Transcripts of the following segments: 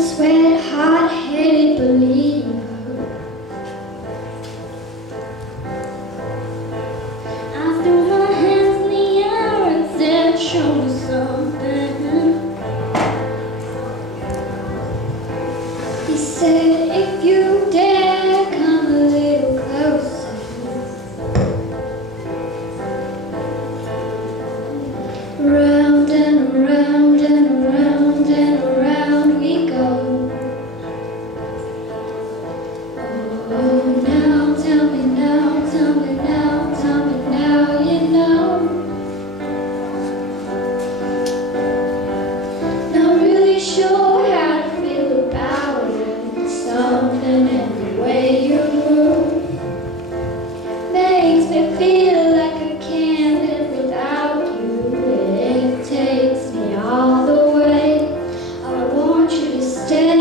Sweat, hot-headed believer. I threw my hands in the air and said, show me something. He said, if you dare, come a little closer. Round and around and around and around we go. Oh, now, tell me now, tell me now, tell me now, you know. Not really sure how to feel about it. Something in the way you move makes me feel like I can't live without you. It takes me all the way. I want you to stay.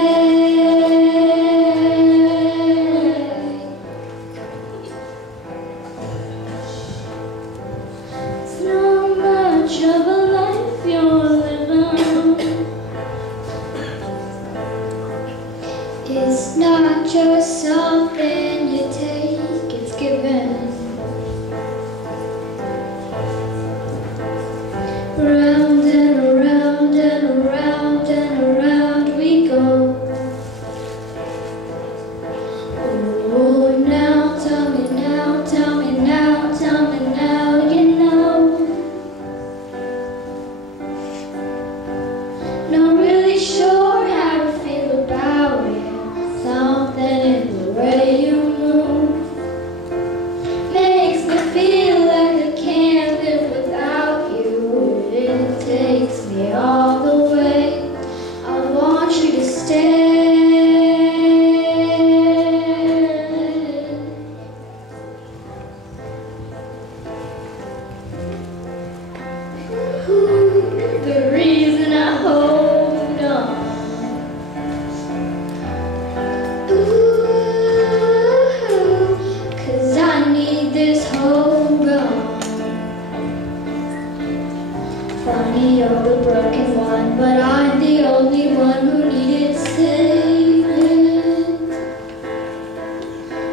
Of a life you're living. It's not just something you take, it's given. Round and around and around and around we go. Oh, now tell me now, tell me now, tell me now, you know. Not really sure how to feel about it. Something in the way you move makes me feel like I can't live without you. It takes me all the way. I want you to stay. The reason I hold on, ooh, 'cause I need this hold on. Funny, you're the broken one, but I'm the only one who needed saving.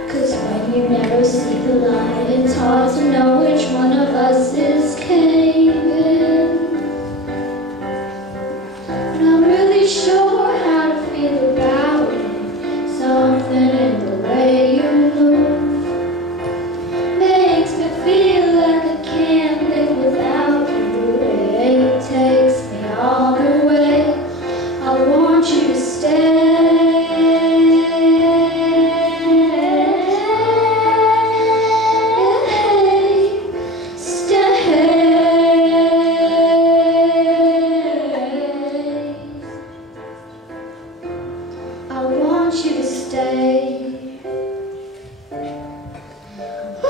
'Cause when you never see the light, it's hard to know which one of us is caving. Not really sure how to feel about it. Something in the way you move makes me feel like I can't live without you. It takes me all the way. I want you to stay. I want you to stay. Ooh,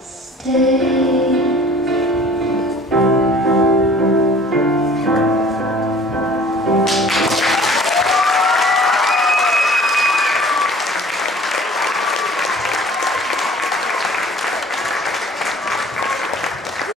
stay.